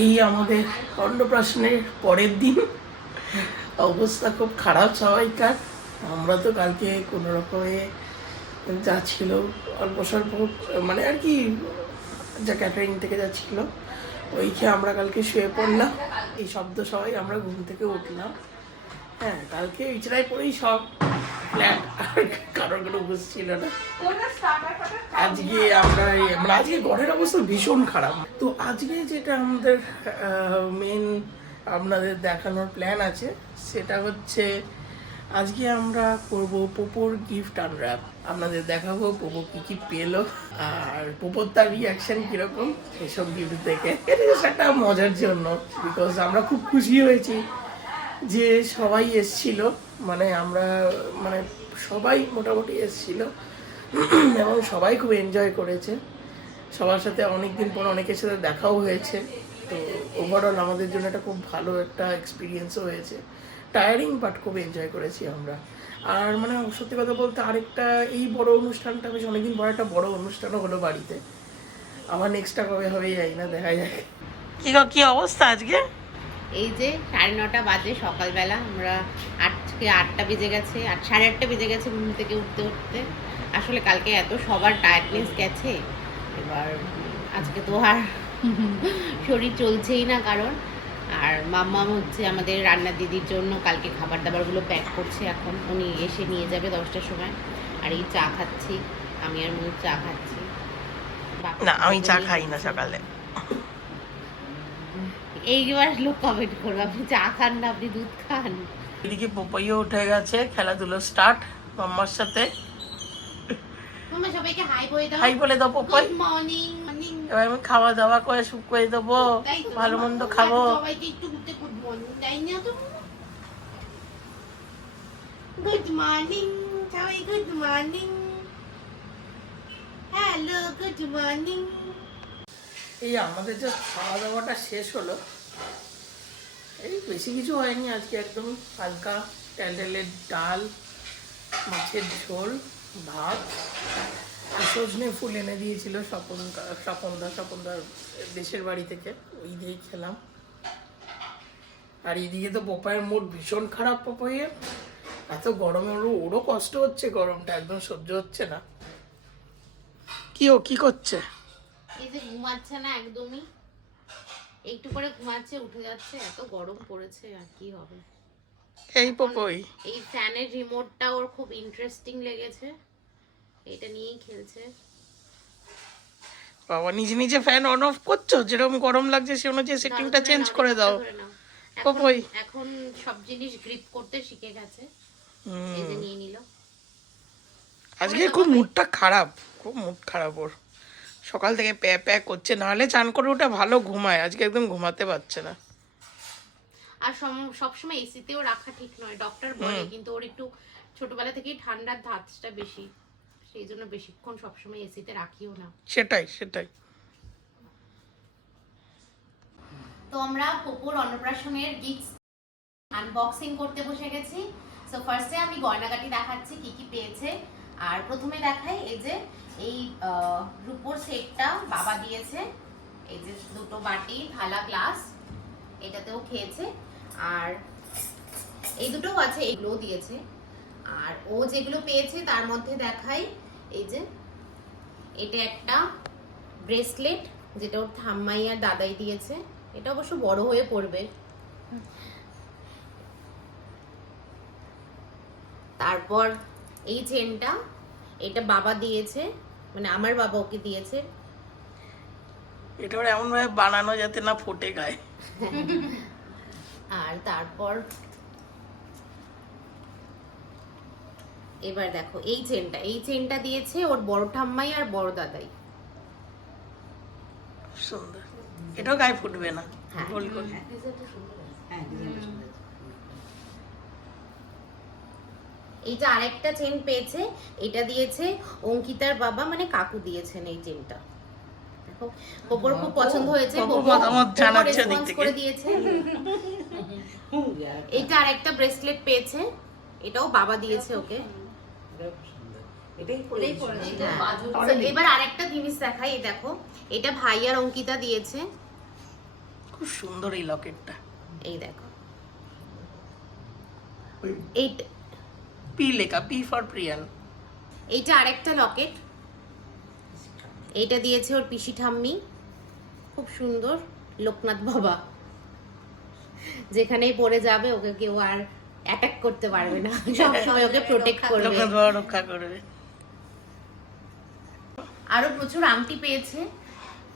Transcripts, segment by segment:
এই আমাদের অন্নপ্রাশনের পরের দিন অবস্থা খুব খারাপ সবাইকার। আমরা তো কালকে কোনো রকমে যা ছিল অল্প স্বল্প মানে আর কি যা ক্যাটারিং থেকে যা ছিল ওই খেয়ে আমরা কালকে শুয়ে পড়লাম। এই শব্দ সবাই আমরা ঘুম থেকে উঠলাম। হ্যাঁ, কালকে বিছানায় পড়েই সব ফ্ল্যাট, আর কারোর কোনো বুঝছিল না। আজকে আমরা আজকে ঘরের অবস্থা ভীষণ খারাপ। তো আজকে যেটা আমাদের মেন আপনাদের দেখানোর প্ল্যান আছে সেটা হচ্ছে আজকে আমরা করব পোপোর গিফট আনর্যাপ। আপনাদের দেখাবো পোপো কি কি পেলো আর পোপোর তার রিয়াকশন কিরকম এসব গিফট দেখে। এটা জাস্ট একটা মজার জন্য, বিকজ আমরা খুব খুশি হয়েছি যে সবাই এসছিল, মানে আমরা মানে সবাই মোটামুটি এসছিল এবং সবাই খুব এনজয় করেছে। সবার সাথে অনেকদিন পর অনেকের সাথে দেখাও হয়েছে। তো ওভারঅল আমাদের জন্য এটা খুব ভালো একটা এক্সপিরিয়েন্সও হয়েছে, টায়ারিং বাট খুব এনজয় করেছি আমরা। আর মানে সত্যি কথা বলতে আরেকটা এই বড় অনুষ্ঠানটা বেশ অনেকদিন পর একটা বড় অনুষ্ঠানও হলো বাড়িতে। আমার নেক্সটটা কবে হবে যাই না, দেখা যাক। কি অবস্থা আজকে? এই যে 9:30 বাজে সকালবেলা, আমরা আজকে 8টা বেজে গেছে, 8:30 বেজে গেছে ঘুম থেকে উঠতে উঠতে। আসলে কালকে এত সবার টায়ার্ডনেস গেছে, এবার আজকে তো আর শরীর চলছেই না কারণ। আর মাম্মা হচ্ছে আমাদের রান্না দিদির জন্য কালকে খাবার দাবারগুলো প্যাক করছে, এখন উনি এসে নিয়ে যাবে 10টার সময়। আর এই চা খাচ্ছি, আমি আর মনে চা খাচ্ছি। না, আমি চা খাই না সকালে। এইবার লোক কমেন্ট করবে আপনি চা খান না, আপনি দুধ খান। এদিকে পোপাইও উঠে গেছে, খেলাধুলো স্টার্ট মাম্মার সাথে। মাম্মা সবাইকে হাই বলে দাও। হাই বলে দাও পোপাই। Good morning. এবার আমি খাওয়া দাওয়া করে শুক করে দেবো, ভালো মন্দ খাবো। সবাইকে একটু ঘুরতে গুড মর্নিং তাই না তো? গুড মর্নিং সবাই, good morning, hello, good morning. এই আমাদের যে খাওয়া দাওয়াটা শেষ হলো, এই বেশি কিছু হয়নি আজকে, একদম হালকা ট্যালটেলের ডাল, মাছের ঝোল, ভাত, আর সজনে ফুল এনে দিয়েছিল স্বপনদার দেশের বাড়ি থেকে, ওই দিয়েই খেলাম। আর এইদিকে তো পোপায়ের মুড ভীষণ খারাপ। পোপাইয়ের এত গরমে ওরও কষ্ট হচ্ছে, গরমটা একদম সহ্য হচ্ছে না। কি করছে? এই যে ঘুমাচ্ছে না একদমই, একটু করে ঘুমাচ্ছে, উঠে যাচ্ছে, এত গরম পড়েছে আর কি হবে। এই পোপই এই ফ্যানের রিমোটটা ওর খুব ইন্টারেস্টিং লেগেছে, এটা নিয়েই খেলছে। বাবা, নিজে নিজে ফ্যান অন অফ করছো? যেরকম গরম লাগছে সে অনুযায়ী সেটিংটা চেঞ্জ করে দাও পোপই। এখন সব জিনিস গ্রিপ করতে শিখে গেছে, এই যে নিয়ে নিল। আজকে খুব মুডটা খারাপ, খুব মুড খারাপ ওর। সকাল থেকে প্যা প্যা করছে, নাহলে চান করে ওটা ভালো ঘুমায়, আজকে একদম ঘুমাতে পারছে না। আর সবসময় এসিতেও রাখা ঠিক নয়, ডক্টর বলে, কিন্তু ওর একটু ছোটবেলা থেকেই ঠান্ডার ধাতটা বেশি, সেই জন্য বেশিক্ষণ সবসময় এসিতে রাখিও না। সেটাই। তো আমরা পোপোর অন্নপ্রাশনের গিফট আনবক্সিং করতে বসে গেছি। সো ফার্স্টে আমি গয়নাগাটি দেখাচ্ছি কি কি পেয়েছে। আর প্রথমে দেখাই এই যে এই রূপোর সেটটা বাবা দিয়েছে, এই যে দুটো বাটি, থালা, গ্লাস, এটাতেও খেয়েছে। আর এই দুটোও আছে, এগুলোও দিয়েছে। আর ও যেগুলো পেয়েছে তার মধ্যে দেখাই, এই যে এটা একটা ব্রেসলেট, যেটা ওর ঠাম্মাই আর দাদাই দিয়েছে, এটা অবশ্য বড় হয়ে পড়বে। তারপর এই চেনটা, এটা বাবা দিয়েছে, মানে আমার বাবা ওকে দিয়েছে। এটা ওর এমন ভাবে বানানো যাতে না ফোটে গায়ে। আর তারপর এবার দেখো এই চেনটা দিয়েছে ওর বড় ঠাম্মাই আর বড় দাদাই। সুন্দর, এটাও গায়ে ফুটবে না। হ্যাঁ, গোল গোল। এইটা আরেকটা চেন পেয়েছে, এটা দিয়েছে অঙ্কিতার বাবা, মানে কাকু দিয়েছেন এই চেনটা। দেখো পোপোর খুব পছন্দ হয়েছে, রেসপন্স করে দিয়েছে। এটা আরেকটা ব্রেসলেট পেয়েছে, এটাও বাবা দিয়েছে ওকে। এবার আরেকটা জিনিস দেখাই, দেখো এটা ভাই আর অঙ্কিতা দিয়েছে। খুব সুন্দর এই লকেটটা। এই দেখো, ওই এইটা পি লেখা, পি ফর প্রিয়ান। এইটা আরেকটা লকেট, এইটা দিয়েছে ওর পিসি ঠাম্মি, খুব সুন্দর। লোকনাথ বাবা যেখানেই পড়ে যাবে ওকে কেউ আর অ্যাটাক করতে পারবে না, সবসময় ওকে প্রোটেক্ট করবে। লোকনাথ বাবা রক্ষা করবে। আরো প্রচুর আংটি পেয়েছে,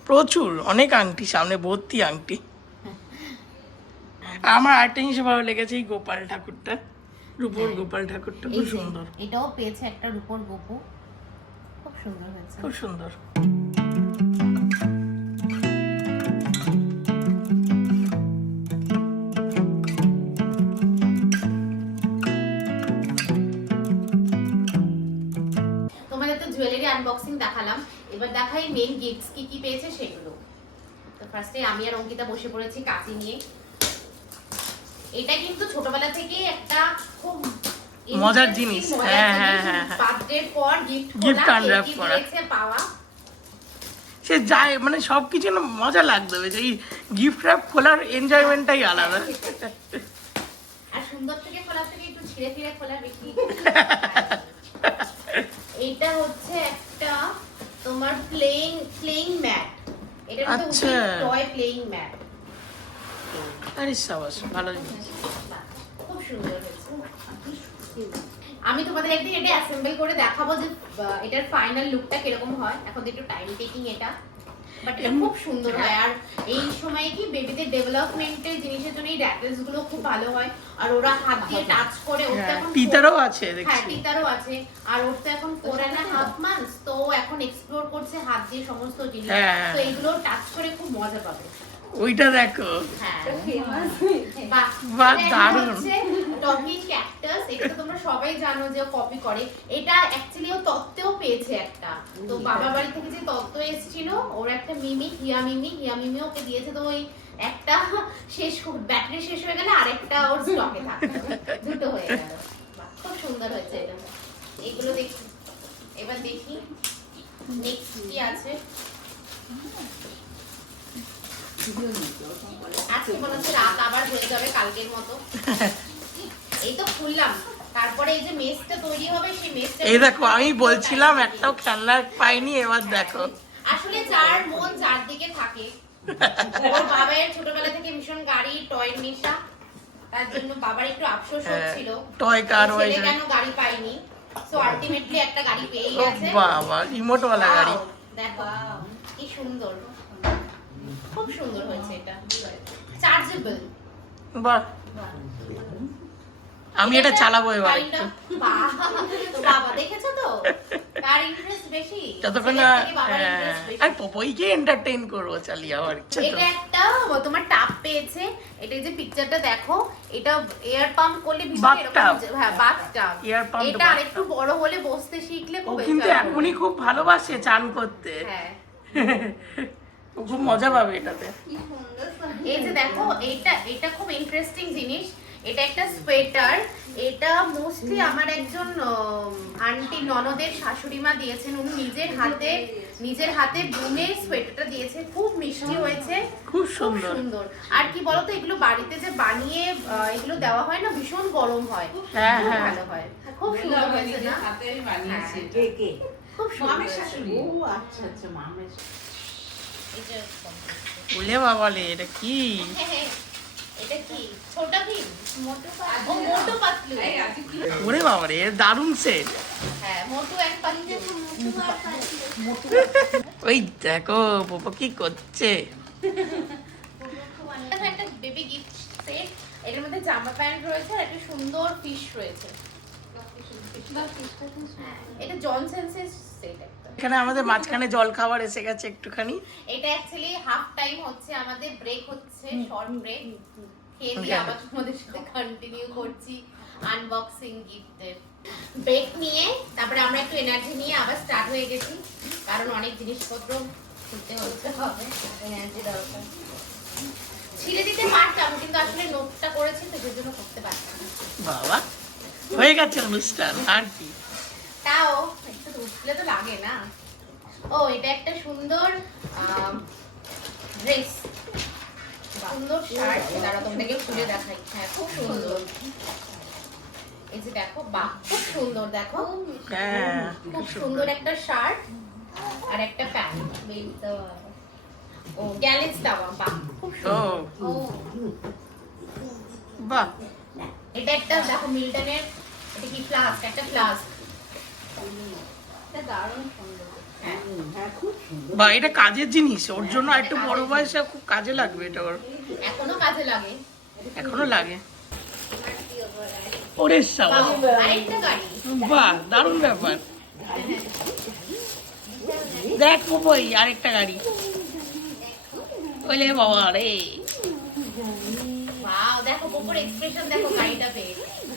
প্রচুর, অনেক আংটি, সামনে ভর্তি আংটি। আমার আরেকটা জিনিস ভালো লেগেছে, এই গোপাল ঠাকুরটা, রূপোর গোপাল ঠাকুরটা খুব সুন্দর। এটাও পেয়েছে একটা রূপোর গোপু, খুব সুন্দর হয়েছে। খুব সুন্দর। তোমাদের তো জুয়েলারি আনবক্সিং দেখালাম, এবার দেখাই মেইন গিফটস কি কি পেয়েছে সেগুলো। তো ফার্স্টে আমি আর অঙ্কিতা বসে পড়েছি কাঁচি নিয়ে। এটা কিন্তু ছোটবেলা থেকে একটা খুব মজার জিনিস। হ্যাঁ হ্যাঁ হ্যাঁ, বার্থডের পর গিফট গিফট আনর‍্যাপ করা পাওয়া, সে যায় মানে সবকিছু না মজা লাগবে, যে এই গিফট র‍্যাপ খোলার এনজয়মেন্টটাই আলাদা। আর সুন্দর থেকে খোলা থেকে একটু ছিঁড়ে ফিরে খোলা বেশি। এটা হচ্ছে একটা তোমার প্লেইং ম্যাট, এটা হচ্ছে টয় প্লেইং ম্যাট। আরে সাবাস, ভালো জিনিস, খুব সুন্দর হয়েছে। আমি তোমাদের একদিন এটা অ্যাসেম্বল করে দেখাবো যে এটার ফাইনাল লুকটা কিরকম হয়। এখন তো একটু টাইম টেকিং এটা, বাট এটা খুব সুন্দর হয়। আর এই সময় কি বেবিদের ডেভেলপমেন্টের জিনিসের জন্য এই র্যাকেটস গুলো খুব ভালো হয়। আর ওরা হাত দিয়ে টাচ করে, ওর তো এখন টিতারও আছে হ্যাঁ দেখছি। টিতারও আছে। আর ওর তো এখন 4.5 মান্থস, তো ও এখন এক্সপ্লোর করছে হাত দিয়ে সমস্ত জিনিস, তো এগুলো টাচ করে খুব মজা পাবে। ওইটা দেখো, হ্যাঁ বাহ দারুণ। টকিং ক্যাকটাস, এটা তো তোমরা সবাই জানো যে ও কপি করে। এটা অ্যাকচুয়ালি ও তত্ত্বেও পেয়েছে একটা, তো বাবার বাড়ি থেকে যে তত্ত্ব এসেছিল ওর একটা মিমি, হিয়া মিমি ওকে দিয়েছে। তো ওই একটা শেষ, ব্যাটারি শেষ হয়ে গেলে আরেকটা ওর স্টকে থাকতো, দুটো হয়ে গেল। খুব সুন্দর হয়েছে এটা। এগুলো দেখি, এবার দেখি নেক্সট কি আছে। আজকে মনে হচ্ছে রাত আবার হয়ে যাবে কালকের মতো। এই তো খুললাম, তারপরে এই যে মেসটা তৈরি হবে সেই মেসটা, এই দেখো আমি বলছিলাম একটাও খেলনা পাইনি, এবার দেখো। আসলে যার মন যার দিকে থাকে। ওর বাবার ছোটবেলা থেকে ভীষণ গাড়ি টয় নেশা, তার জন্য বাবার একটু আফসোস হচ্ছিল টয় কার ছেলে কেন গাড়ি পাইনি। সো আলটিমেটলি একটা গাড়ি পেয়ে গেছে। বাবা, রিমোট ওয়ালা গাড়ি, দেখো কি সুন্দর, খুব সুন্দর হয়েছে এটা, চার্জেবল। বাহ, আমি এটা চালাবো এবার একটু। বাবা দেখেছো তো কার ইন্টারেস্ট বেশি, যতক্ষণ না আর পপইকে এন্টারটেইন করবো চালিয়ে আবার। এটা একটা তোমার টাপ পেয়েছে, এটা যে পিকচারটা দেখো, এটা এয়ার পাম্প করলে ভিতরে এরকম, হ্যাঁ বাথটাব। এটা আরেকটু বড় হলে বসতে শিখলে খুব কিন্তু এখনই খুব ভালোবাসে চান করতে, হ্যাঁ ও খুব মজা পাবে এটাতে। এই যে দেখো, এটা খুব ইন্টারেস্টিং জিনিস। এটা একটা সোয়েটার, এটা মোস্টলি আমার একজন আন্টি ননদের শাশুড়ি মা দিয়েছেন। উনি নিজের হাতে বুনে সোয়েটারটা দিয়েছে, খুব মিষ্টি হয়েছে, খুব সুন্দর। আর কি বলতো, এগুলো বাড়িতে যে বানিয়ে এগুলো দেওয়া হয় না, ভীষণ গরম হয়, হ্যাঁ খুব হ্যাঁ ভালো হয়, খুব সুন্দর হয়েছে না? হাতেই বানিয়েছে। খুব সুন্দর শাশুড়ি। ও আচ্ছা আচ্ছা, মামের। এই যে বলে বাবালে, এটা কি? এটা কি ছোট ভীম, মোটু পাতলু। ওরে বাবারে, দারুণ সেট। হ্যাঁ মোটু এক পাতলু। ওই দেখো পপো কি করছে। একটা বেবি গিফট সেট, এর মধ্যে জামা প্যান্ট রয়েছে আর একটা সুন্দর ফিশ রয়েছে। এটা জনসেন্সের সেট একটা। এখানে আমাদের মাঝখানে জল খাবার এসে গেছে একটুখানি। এটা অ্যাকচুয়ালি হাফ টাইম হচ্ছে, আমাদের ব্রেক হচ্ছে, শর্ট ব্রেক। খেয়ে দিয়ে আবার তোমাদের সাথে কন্টিনিউ করছি আনবক্সিং গিফটের। ব্রেক নিয়ে তারপরে আমরা একটু এনার্জি নিয়ে আবার স্টার্ট হয়ে গেছি, কারণ অনেক জিনিসপত্র খুলতে হচ্ছে, হবে এনার্জি দরকার। ছিঁড়ে দিতে পারতাম কিন্তু আসলে নোটটা করেছি তো সেজন্য করতে পারতাম না। বাবা, হয়ে গেছে অনুষ্ঠান আর কি। তাও একটু উঠলে তো লাগে না। ও এটা একটা সুন্দর ড্রেস, সুন্দর শার্ট, দাঁড়া তোমাদেরকে খুলে দেখাই। হ্যাঁ খুব সুন্দর। এই যে দেখো, বাহ খুব সুন্দর, দেখো হ্যাঁ খুব সুন্দর একটা শার্ট আর একটা প্যান্ট। ও গ্যালেক্স দাওয়া, বাহ খুব ও সুন্দর। বাহ এটা একটা দেখো মিল্টনের, এটা কি ফ্লাস্ক, একটা ফ্লাস্ক। এটা দারুণ সুন্দর। হ্যাঁ হ্যাঁ খুব সুন্দর। বা এটা কাজের জিনিস, ওর জন্য একটু বড় বয়সে খুব কাজে লাগবে এটা ওর। এখনো কাজে লাগে। এখনো লাগে। ওরে সাবাস, বাহ, আরেকটা গাড়ি। বাহ দারুণ ব্যাপার। দেখ বই আরেকটা গাড়ি। ওলে বাবা রে, ওয়াও, দেখো পোপোর এক্সপ্রেশন দেখো গাড়িটা পেয়ে।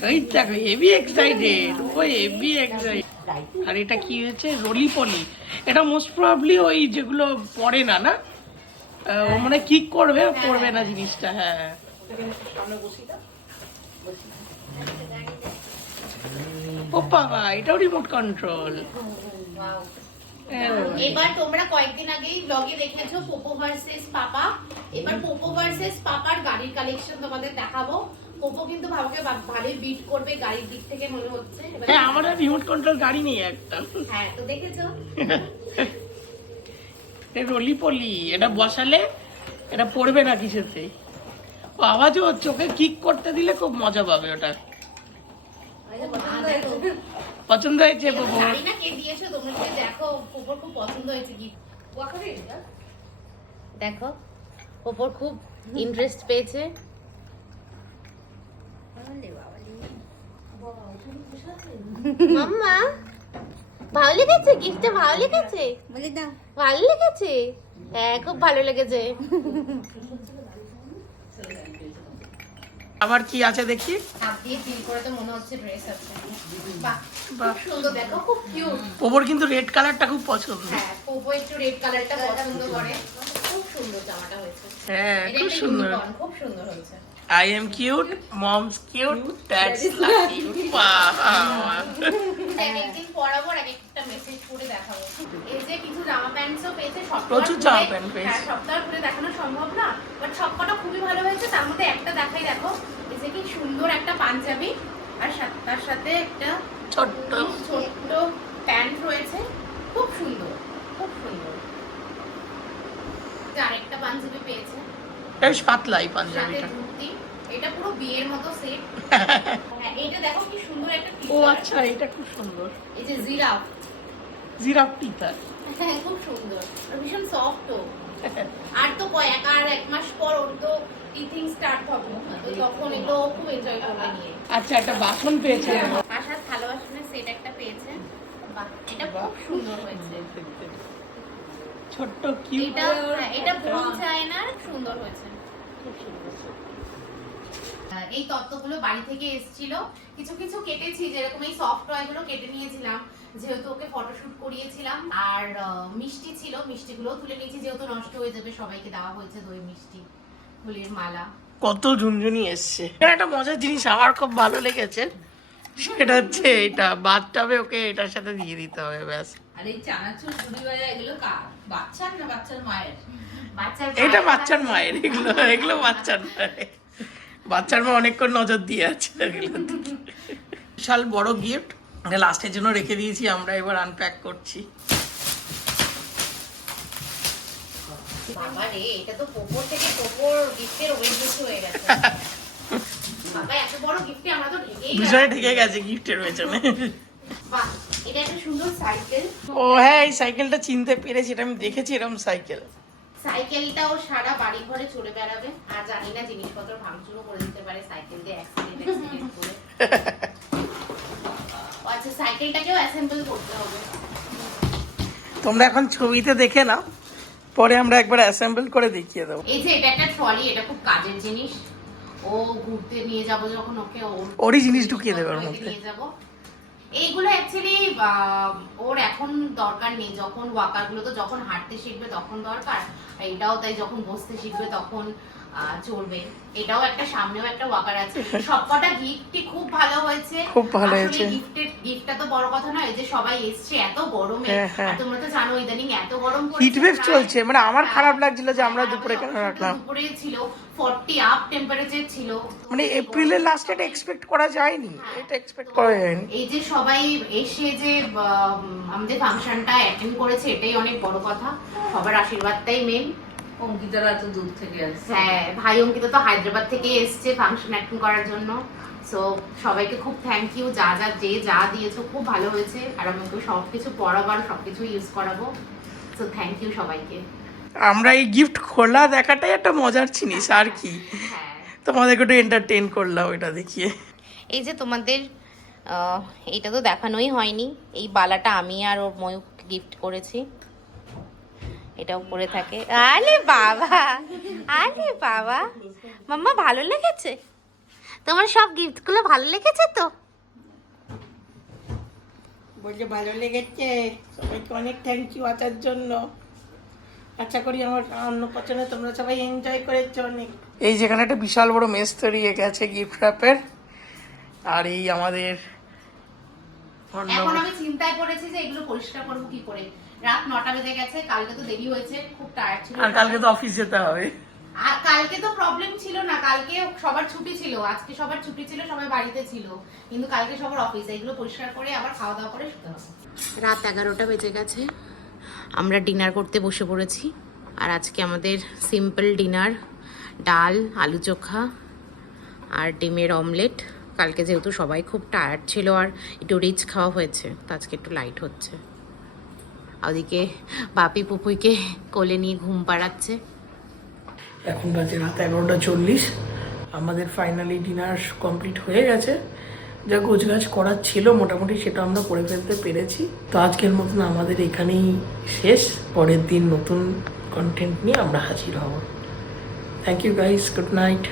ওই দেখো হেভি এক্সাইটেড, ওই হেভি এক্সাইটেড। আর এটা কি হয়েছে, রলি পলি। এটা মোস্ট প্রবাবলি ওই যেগুলো পড়ে না না, ও মানে কিক করবে পড়বে না জিনিসটা। হ্যাঁ ও বাবা, এটাও রিমোট কন্ট্রোল। Wow. এবার তোমরা কয়েকদিন আগেই ব্লগে দেখেছো পোপো ভার্সেস পাপা। এবার পোপো ভার্সেস পাপার গাড়ির কালেকশন তোমাদের দেখাবো। পোপো কিন্তু ভাবকে ভালোই বিট করবে গাড়ির দিক থেকে মনে হচ্ছে। হ্যাঁ আমার রিমোট কন্ট্রোল গাড়ি নেই একটা। হ্যাঁ তো দেখেছো, রলি পলি, এটা বসালে এটা পড়বে না কিছুতে। ও আওয়াজও চোখে কিক করতে দিলে খুব মজা পাবে ওটা। পছন্দ হয়েছে বাবু? জানি না কে দিয়েছো, তোমরা যদি দেখো পোপোর খুব পছন্দ হয়েছে গিফট। দেখো পোপোর খুব ইন্টারেস্ট পেয়েছে। মাম্মা ভালো লেগেছে গিফটটা? ভালো লেগেছে? ভালো লেগেছে? হ্যাঁ খুব ভালো লেগেছে। আবার কি আছে দেখি। হাত দিয়ে ফিল করে তো মনে হচ্ছে ড্রেস আছে। বাহ বাহ। খুব সুন্দর, দেখো খুব কিউট। ওপর কিন্তু রেড কালারটা খুব পছন্দ। হ্যাঁ পোপো একটু রেড কালারটা পছন্দ করে। খুব সুন্দর জামাটা হয়েছে। হ্যাঁ এটা খুব একটা সুন্দর। ইউনিকর্ন, খুব সুন্দর হয়েছে। I am cute, mom's cute, dad's lucky. বাহ। এক একদিন পরাবো আর এক একটা মেসেজ করে দেখাবো। এই যে কিছু জামা প্যান্টসও পেয়েছে, সবটা প্রচুর জামা প্যান্ট পেয়েছে। হ্যাঁ সবটা করে দেখানো সম্ভব না, বাট সবকটা খুবই ভালো হয়েছে। তার মধ্যে একটা দেখাই, দেখো এই যে কি সুন্দর একটা পাঞ্জাবি আর তার সাথে একটা ছোট্ট ছোট্ট প্যান্ট রয়েছে, খুব সুন্দর খুব সুন্দর। আরেকটা পাঞ্জাবি পেয়েছে বেশ পাতলাই সাথে পাঞ্জাবিটা। ধুতি, এটা পুরো বিয়ের মতো সেট। হ্যাঁ এটা দেখো কি সুন্দর একটা ও টি-শার্ট। আচ্ছা, এটা খুব সুন্দর। এই যে জিরাফ, জিরাফ টিচার। হ্যাঁ খুব সুন্দর আর ভীষণ সফটও। আর তো এক মাস পর ওর তো টিচিং স্টার্ট হবে, তো তখন এগুলো ও খুব এনজয় করবে নিয়ে। আচ্ছা, একটা বাসন পেয়েছে। আশার থালা বাসনের সেট একটা পেয়েছে। বাহ এটা খুব সুন্দর হয়েছে। ছোট্ট কিউট। এটা হ্যাঁ, এটা ভুল চায় না, সুন্দর হয়েছে। এই তত্ত্বগুলো বাড়ি থেকে এসেছিল, কিছু কিছু কেটেছি, যেরকম এই সফট টয়গুলো কেটে নিয়েছিলাম যেহেতু ওকে ফটোশুট করিয়েছিলাম। আর মিষ্টি ছিল, মিষ্টিগুলো তুলে নিয়েছি যেহেতু নষ্ট হয়ে যাবে। সবাইকে দেওয়া হয়েছে দই মিষ্টি, ফুলের মালা। কত ঝুনঝুনি এসছে। একটা মজার জিনিস আমার খুব ভালো লেগেছে, সেটা হচ্ছে এটা বাথটাবে ওকে এটার সাথে দিয়ে দিতে হবে ব্যাস। আর এই চানাচুর ঝুড়ি ভাজা এগুলো কার? বাচ্চার না বাচ্চার মায়ের? বাচ্চার এটা বাচ্চার মায়ের, এগুলো এগুলো বাচ্চার মায়ের। বাচ্চার মা অনেকক্ষণ নজর দিয়ে আছে এগুলো দিকে। বিশাল বড় গিফট, লাস্টের জন্য রেখে দিয়েছি, আমরা এবার আনপ্যাক করছি। বাবা রে, এটা তো পোপোর থেকে পোপোর গিফটের ওয়েট বেশি হয়ে গেছে। বাবা এত বড় গিফটে আমরা তো ঢেকেই দুজনে ঢেকে গেছে গিফটের পেছনে। বাহ এটা একটা সুন্দর সাইকেল। ও হ্যাঁ, এই সাইকেলটা চিনতে পেরেছি, এটা আমি দেখেছি এরকম সাইকেল। সাইকেলটা ও সারা বাড়ি ঘরে চলে বেড়াবে, আর জানি না জিনিসপত্র ভাঙচুরও করে দিতে পারে সাইকেল দিয়ে অ্যাক্সিডেন্ট করে। আচ্ছা সাইকেলটাকেও অ্যাসেম্বল করতে হবে। তোমরা এখন ছবিতে দেখে নাও, পরে আমরা একবার অ্যাসেম্বল করে দেখিয়ে দেবো। এই যে এটা একটা ট্রলি, এটা খুব কাজের জিনিস। ও ঘুরতে নিয়ে যাব যখন ওকে, ওরই জিনিস ঢুকিয়ে দেবে ওর মধ্যে। নিয়ে যাব। এইগুলো অ্যাকচুয়ালি ওর এখন দরকার নেই, যখন ওয়াকার গুলো তো যখন হাঁটতে শিখবে তখন দরকার। আর এটাও তাই, যখন বসতে শিখবে তখন চড়বে। এটাও একটা, সামনেও একটা ওয়াকার আছে। সবকটা গিফটই খুব ভালো হয়েছে, খুব ভালো হয়েছে। গিফটটা তো বড় কথা নয়, যে সবাই এসছে এত গরমে। হ্যাঁ। আর তোমরা তো জানো ইদানিং এত গরম পড়েছে, হিটওয়েভ প্রায়- চলছে, মানে আমার হ্যাঁ, খারাপ লাগছিল যে আমরা হ্যাঁ, দুপুরে কেন আমাদের রাখলাম। দুপুরে ছিল 40 আপ টেম্পারেচার ছিল। মানে এপ্রিলের লাস্টে এটা এক্সপেক্ট করা যায়নি, এটা এক্সপেক্ট করা যায়নি। এই যে সবাই এসে যে আমাদের ফাংশনটা অ্যাটেন্ড করেছে, এটাই অনেক বড় কথা। সবার আশীর্বাদটাই মেন। অঙ্কিতারা তো দূর থেকে আসছে। হ্যাঁ, ভাই অঙ্কিত তো হায়দ্রাবাদ থেকে এসছে ফাংশন অ্যাটেন্ড করার জন্য। সো সবাইকে খুব থ্যাংক ইউ, যা দিয়েছো খুব ভালো হয়েছে। আর আমাকে সবকিছু পড়াবার, সবকিছু ইউজ করাবো। সো থ্যাংক ইউ সবাইকে। আমরা এই গিফট খোলা দেখাটাই একটা মজার জিনিস, আর কি। হ্যাঁ, তোমাদেরকে একটু এন্টারটেইন করলাম এটা দেখিয়ে। এই যে তোমাদের এইটা তো দেখানোই হয়নি, এই বালাটা আমি আর ওর ময়ূক গিফট করেছি। এটাও পরে থাকে। আরে বাবা মাম্মা, ভালো লেগেছে তোমার? সব গিফটগুলো ভালো লেগেছে তো? বলছে ভালো লেগেছে, সবাইকে অনেক থ্যাংক ইউ আসার জন্য। আশা করি আমার অন্নপ্রাশনে তোমরা সবাই এনজয় করেছো অনেক। এই যেখানে একটা বিশাল বড় মেস তৈরি হয়ে গেছে গিফট র্যাপের। আর এই আমাদের এখন আমি চিন্তায় পড়েছি যে এগুলো পরিষ্কার করবো কি করে। রাত 9টা বেজে গেছে, কালকে তো দেরি হয়েছে, খুব টায়ার্ড ছিল। আর কালকে তো অফিস যেতে হবে। আর কালকে তো প্রবলেম ছিল না, কালকে সবার ছুটি ছিল, আজকে সবার ছুটি ছিল, সবাই বাড়িতে ছিল, কিন্তু কালকে সবার অফিস। এগুলো পরিষ্কার করে আবার খাওয়া দাওয়া করে শুতে হবে। রাত 11টা বেজে গেছে, আমরা ডিনার করতে বসে পড়েছি। আর আজকে আমাদের সিম্পল ডিনার, ডাল, আলু চোখা আর ডিমের অমলেট। কালকে যেহেতু সবাই খুব টায়ার্ড ছিল আর একটু রিচ খাওয়া হয়েছে, তো আজকে একটু লাইট হচ্ছে। ওদিকে বাপি পুপুইকে কোলে নিয়ে ঘুম পাড়াচ্ছে। এখন বাজে রাত 11:40। আমাদের ফাইনালি ডিনার কমপ্লিট হয়ে গেছে। যা গোছগাছ করার ছিল মোটামুটি সেটা আমরা করে ফেলতে পেরেছি। তো আজকের মতন আমাদের এখানেই শেষ। পরের দিন নতুন কন্টেন্ট নিয়ে আমরা হাজির হব। Thank you guys, good night.